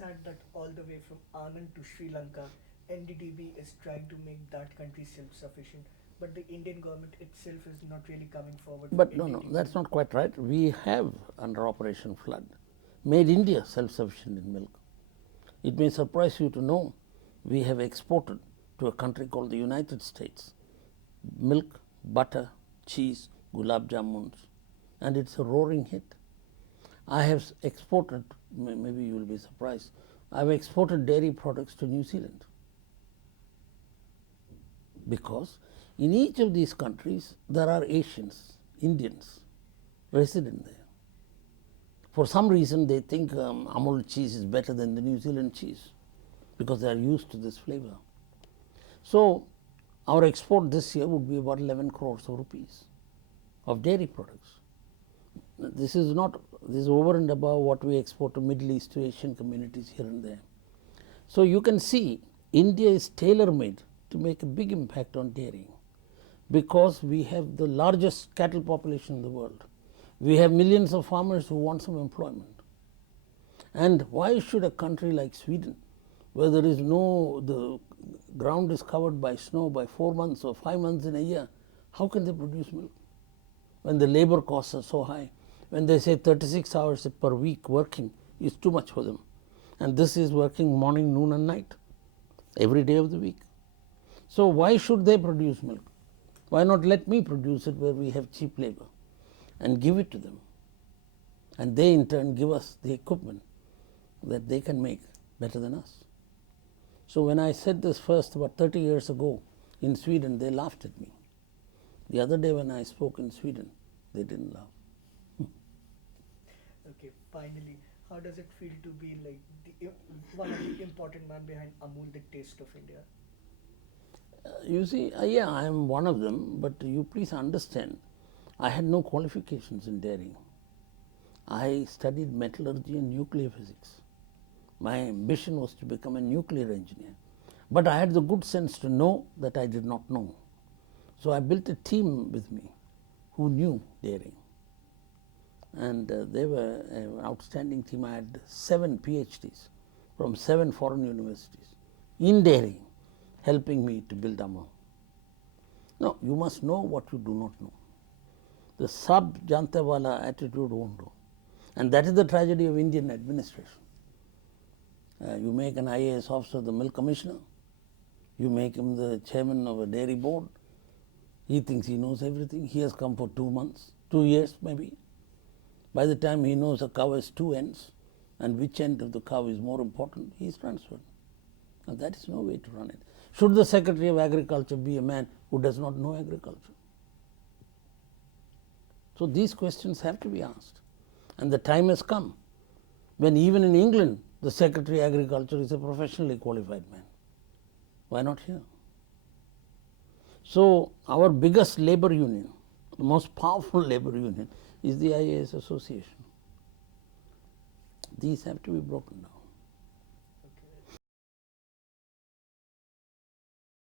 sad that all the way from Anand to Sri Lanka, NDDB is trying to make that country self-sufficient, but the Indian government itself is not really coming forward. But no, that's not quite right. We have, under Operation Flood, made India self-sufficient in milk. It may surprise you to know we have exported to a country called the United States milk, butter, cheese, gulab jamuns, and it's a roaring hit. I have exported, maybe you will be surprised, I have exported dairy products to New Zealand, because in each of these countries there are Asians, Indians resident there. For some reason they think Amul cheese is better than the New Zealand cheese because they are used to this flavor. So our export this year would be about 11 crores of rupees of dairy products. This is not, this is over and above what we export to Middle East, to Asian communities here and there. So you can see India is tailor-made to make a big impact on dairying, because we have the largest cattle population in the world. We have millions of farmers who want some employment. And why should a country like Sweden, where there is no, the ground is covered by snow by 4 months or 5 months in a year, how can they produce milk when the labor costs are so high? When they say 36 hours per week working is too much for them, and this is working morning, noon and night, every day of the week. So why should they produce milk? Why not let me produce it where we have cheap labor and give it to them, and they in turn give us the equipment that they can make better than us. So when I said this first about 30 years ago in Sweden, they laughed at me. The other day when I spoke in Sweden, they didn't laugh. Okay, finally, how does it feel to be like one of the important man behind Amul, the taste of India? You see, yeah, I am one of them, but you please understand, I had no qualifications in dairying. I studied metallurgy and nuclear physics. My ambition was to become a nuclear engineer, but I had the good sense to know that I did not know. So I built a team with me who knew dairying, and they were an outstanding team. I had 7 PhDs from 7 foreign universities in dairying, helping me to build Amul. No, you must know what you do not know. The sab jante wala attitude won't do, and that is the tragedy of Indian administration. You make an IAS officer the milk commissioner, you make him the chairman of a dairy board, he thinks he knows everything. He has come for 2 months, 2 years maybe. By the time he knows a cow has 2 ends and which end of the cow is more important, he is transferred. Now that is no way to run it. Should the Secretary of Agriculture be a man who does not know agriculture? So these questions have to be asked, and the time has come when even in England the Secretary of Agriculture is a professionally qualified man. Why not here? So our biggest labor union, the most powerful labor union, is the IAS Association. These have to be broken down.